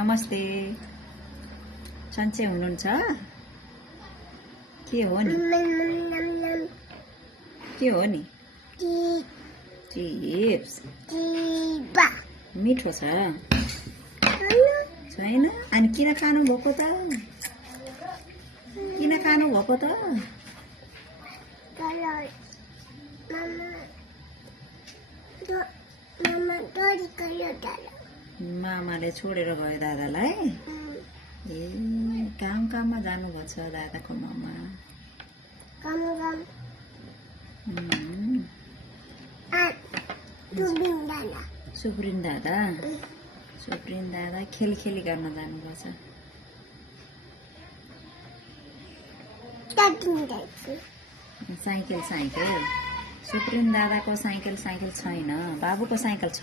नमस्ते। सन्चै हुनुहुन्छ? के हो नि? के हो नि? चिप्स। मिठो छ? छैन? अनि किन खानु भएको त? किन खानु भएको त? मामाले छोडेर गयो दादालाई। ए काममा जानुभएको छ दादाको मामा। सुप्रिन दादा खेली गर्न जानुभएको छ। साइकल सुप्रिन दादाको साइकल छैन। बाबुको साइकल छ?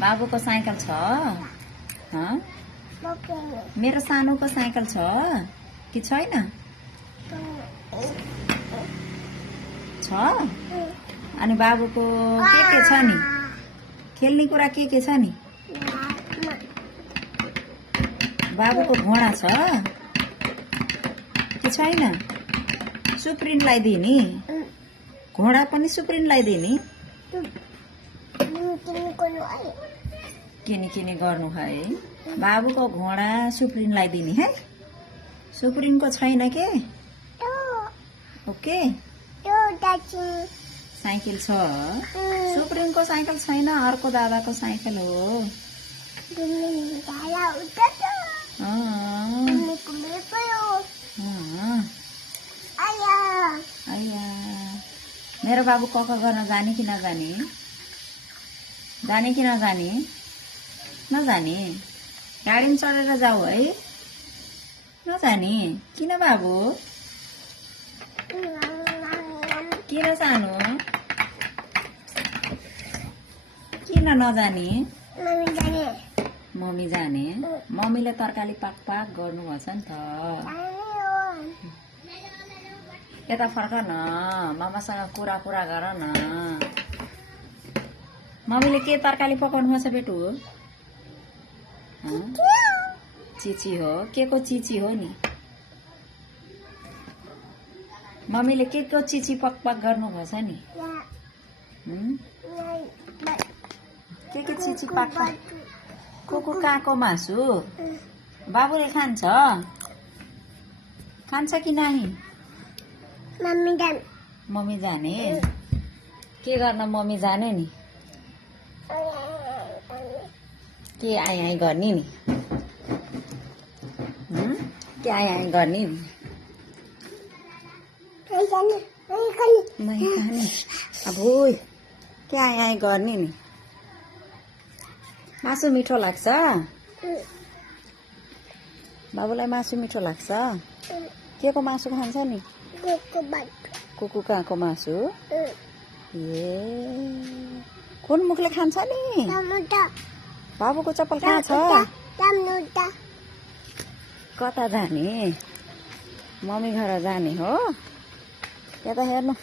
बाबुको साइकल छ? मेरो सानोको साइकल छ कि छैन? छ। अनि बाबुको के छ नि? खेल्ने कुरा के छ नि? बाबुको घोडा छ कि छैन? सुप्रिनलाई दिने? घोडा पनि सुप्रिनलाई दिने? किनी गर्नु है। बाबुको घोडा सुप्रिनलाई दिने है। सुप्रिनको छैन के? ओके। साइकल छ? सुप्रिनको साइकल छैन, अर्को दादाको साइकल हो। मेरो बाबु कक गर्न जाने कि नजाने? जाने कि नजाने? नजाने? गाडीमा चढेर जाऊ है। नजाने? किन बाबु? किन सानो? किन नजाने? मम्मी जाने? मम्मीले तरकारी पाक गर्नुभएछ नि त। यता फर्क न, मामासँग कुरा गर न। मम्मीले के तरकारी पकाउनु पर्छ बेटु? चिची हो? के को चिची हो नि? मम्मीले के को चिची पक गर्नु भएछ नि? के चिची पाक? कुकुर कहाँको मासु? बाबुले खान्छ कि नाही? मम्मी जाने? के गर्न मम्मी जाने नि? के आइ गर्ने नि? के आइ गर्ने नि? अब के आइ गर्ने नि? मासु मिठो लाग्छ? बाबुलाई मासु मिठो लाग्छ? के को मासु खान्छ नि? कुकुर कहाँको मासु? ए कुन मुखले खान्छ नि? बाबुको चप्पल कहाँ छ? कता जाने? मम्मी घर जाने हो? यता हेर्नु।